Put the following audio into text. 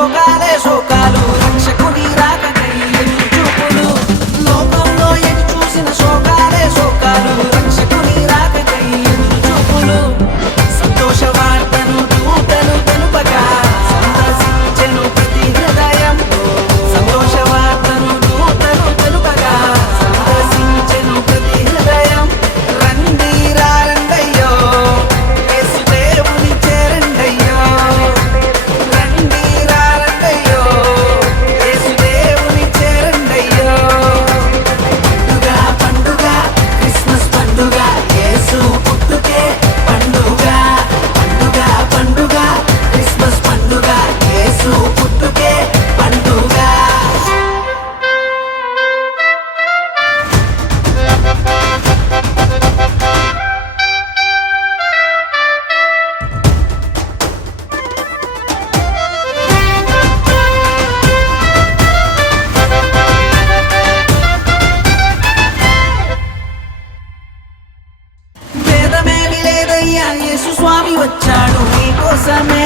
శోకాలే శోకాలు రక్షకుని రాకకై ఎదురు చూపులు లోకంలో ఎటు చూసిన శోకాలే శోకాలు రక్షకుని రాకకై ఎదురు చూపులు సంతోష వార్తను దూతలు తెలుపగా సందర్శించెను ప్రతి హృదయంలో సంతోష వార్తను దూతలు తెలుపగా సందర్శించెను ప్రతి హృదయం రండి రండయ్యో యేసు దేవుని చేరండయ్యో రండి రండయ్యో యేసు దేవుని చేరండయ్యో పండుగ క్రిస్మస్ పండుగ యేసు పుట్టుకే పండుగ పండుగ పండుగ క్రిస్మస్ పండుగ యేసు పుట్టుకే పండుగ భేదమేమి లేదయ్యా యేసు స్వామి వచ్చాడు నీ కోసమే